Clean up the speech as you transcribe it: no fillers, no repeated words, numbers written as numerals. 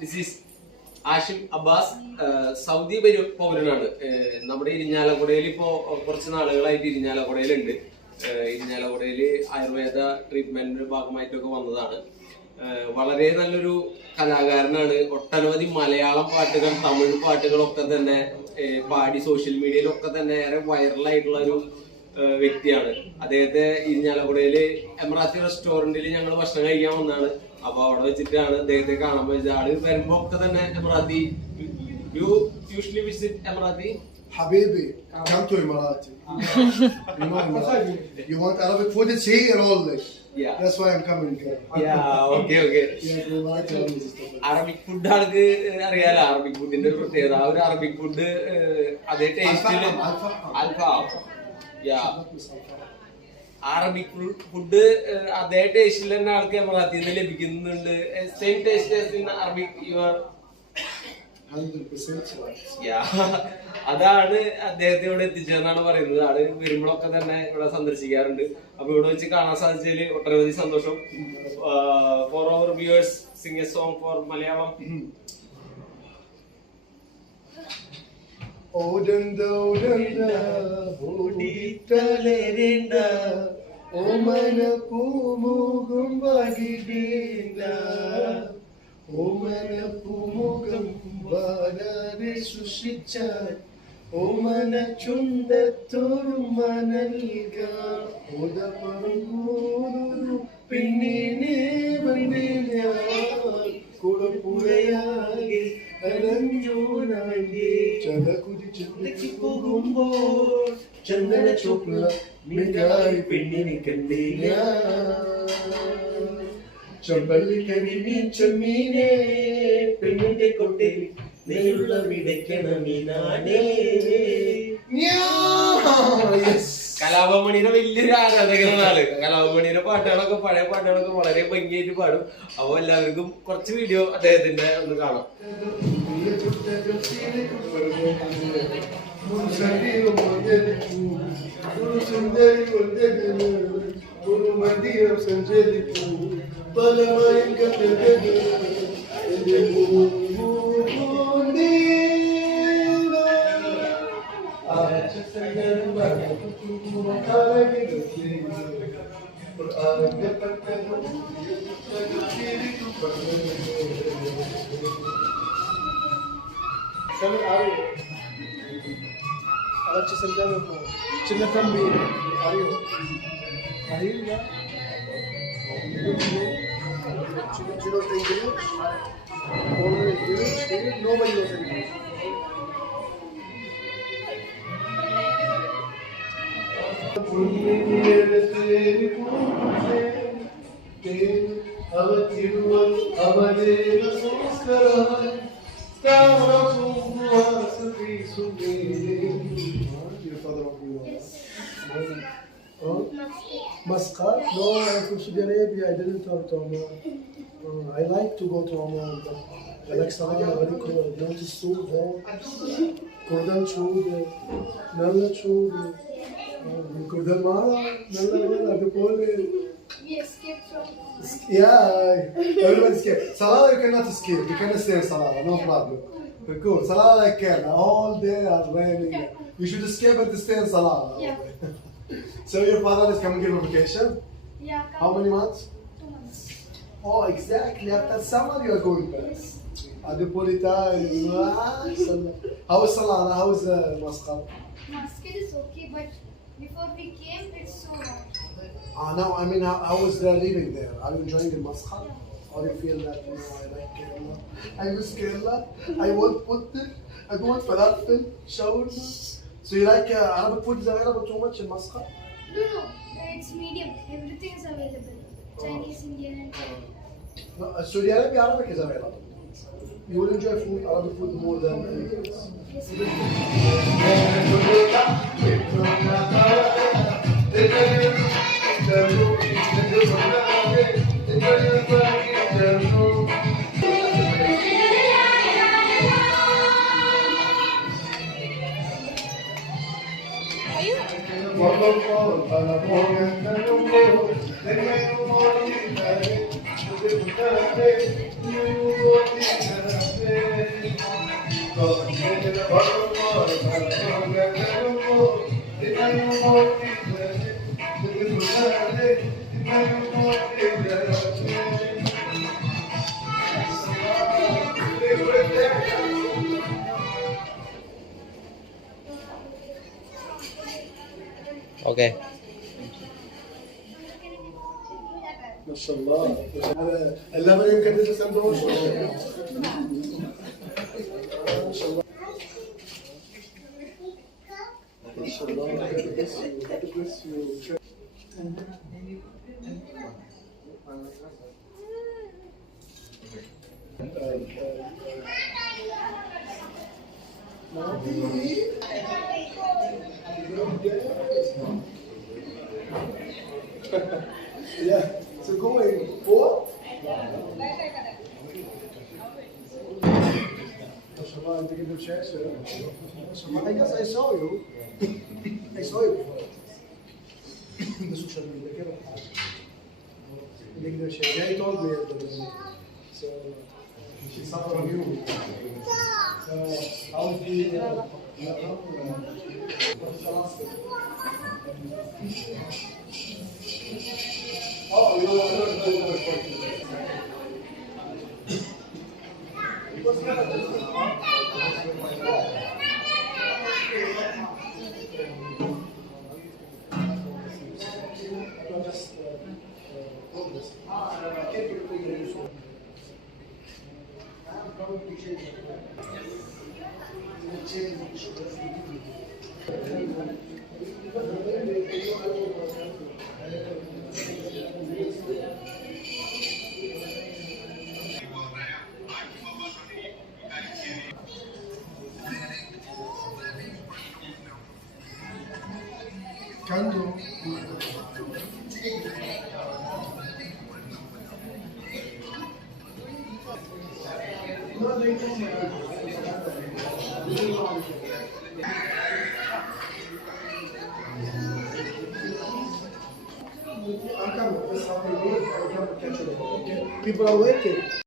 This is Ashim Abbas. Saudi പൗരനാണ്. നമ്മുടെ ഇരിഞ്ഞാലക്കുടയിൽ ഇപ്പോ കുറച്ച് നാളുകളായിട്ട് ഇരിഞ്ഞാലക്കുടയിലുണ്ട്. ഇരിഞ്ഞാലക്കുടയിൽ ആയുർവേദ ട്രീറ്റ്മെന്റിന്റെ ഭാഗമായിട്ടൊക്കെ വന്നതാണ്. വളരെ നല്ലൊരു കലാകാരനാണ്. ഒട്ടനവധി മലയാളം പാട്ടുകൾ, തമിഴ് പാട്ടുകളൊക്കെ തന്നെ പാടി സോഷ്യൽ മീഡിയയിലൊക്കെ തന്നെ ഏറെ വൈറലായിട്ടുള്ള ഒരു വ്യക്തിയാണ്. അദ്ദേഹത്തെ ഇരിഞ്ഞാലക്കുടയില് എമറാത്തി റെസ്റ്റോറന്റിൽ ഞങ്ങൾ ഭക്ഷണം കഴിക്കാൻ വന്നതാണ്. അപ്പൊ അവിടെ വെച്ചിട്ടാണ് അദ്ദേഹത്തെ കാണാൻ പറ്റിയത്. ആള് വരുമ്പോ ഒക്കെ തന്നെ Emirati. You usually visit Emirati? Habibi, come to Emirati. You know Emirati. You want Arabic food? It's here only. Yeah. That's why I'm coming here. Yeah, okay. Arabic food ആൾക്ക് അറിയാലോ. അറബിക് ഫുഡിന്റെ ഒരു പ്രത്യേകത, ആ ഒരു അറബിക് ഫുഡ് അതേ ടേസ്റ്റില് Arabic food അതേ ടേസ്റ്റിൽ തന്നെ ആൾക്ക് എമറാത്തിയിൽ നിന്ന് ലഭിക്കുന്നുണ്ട്. Same taste Arabic your. അതാണ് അദ്ദേഹത്തെ ഇവിടെ എത്തിച്ചതെന്നാണ് പറയുന്നത്. ആള് വരുമ്പോഴൊക്കെ തന്നെ ഇവിടെ സന്ദർശിക്കാറുണ്ട്. അപ്പൊ ഇവിടെ വെച്ച് കാണാൻ സാധിച്ചതിൽ ഒട്ടനവധി സന്തോഷം. For our viewers, sing a song for Malayalam. ഓടണ്ട ഓടിത്തളരേണ്ട ഓമന പൂമുഖം വകിടേണ്ട ഓമന പൂമുഖം വാരാതെ സൃഷ്ടിച്ചാൽ ഓമന ചുണ്ടത്തോറും നൽകാം ഓതപ്പറങ്ങൂരു പെണ്ണിനെ വന്നില്ല കുളപ്പുഴയാകെ അരഞ്ഞോനാകെ ചതകുതിച്ചെത്തി പോകുമ്പോൾ ചന്ദന ചോപ്പുള്ള മികായി പെണ്ണിനെ കണ്ടില്ല ചമ്പല്ലി കരിമീ ചെമ്മീനെ പെണ്ണിന്റെ കൊട്ടയിൽ നെയ്യുള്ള വിടയ്ക്കണം മീനാനേ. കലാഭമണിയുടെ വലിയൊരു ആരാധകനാണ് ആള്. കലാഭമണിയുടെ പാട്ടുകളൊക്കെ, പഴയ പാട്ടുകളൊക്കെ വളരെ ഭംഗിയായിട്ട് പാടും. അപ്പൊ എല്ലാവർക്കും കുറച്ച് വീഡിയോ അദ്ദേഹത്തിന്റെ ഒന്ന് കാണാം. Aratçı Sendel yok mu? Çinletem bir arıyor. Arıyor ya. Cino Tengri. Onu izliyor. Nobody knows English. Muscat? No, I'm from Saudi Arabia. I didn't come to Oman. I like to go to Oman, but I like Salah very cool. Don't soup, Kurdan chud, Nalla chud, Kurdan mara, Nalla the pole. We escaped from. Yeah, everybody escape. Salah you cannot escape. You can stay in Salah, no problem. But cool. Salah I can. All day are raining. You should escape and stay in Salah. Yeah. So your father is coming here on vacation? Yeah. How many months? 2 months. Oh, exactly. After summer you are going back. Yes. Adipolita. How is Salana? How is Muscat? Muscat is okay, but before we came, it's so hot. Now, I mean, how is their living there? Are you enjoying the Muscat? Or you feel that, you know, I like Kerala? I miss Kerala. I want pudding. I want falafel, shawarma. So you like Arabic food is available too much in Muscat? No. It's medium. Everything is available. Chinese, Indian, and No, Saudi Arabia, Arabic is available. You will enjoy food, Arabic food more than anything else. Yes. Okay. Mashallah. എല്ലാവരെയും കണ്ടിട്ട് സന്തോഷം. Mashallah. Mashallah. God bless you. Yeah, so going four. Mashallah, I'm taking the chance. Mashallah, I guess I saw you. I saw you before. The social media, كده. English. Yeah, he told me. So she saw from you. How's the? What's the last thing? Oh, you are very fortunate. Candle. No, they don't. I'm coming. That's how I live. I come catch it. Okay. People are waiting.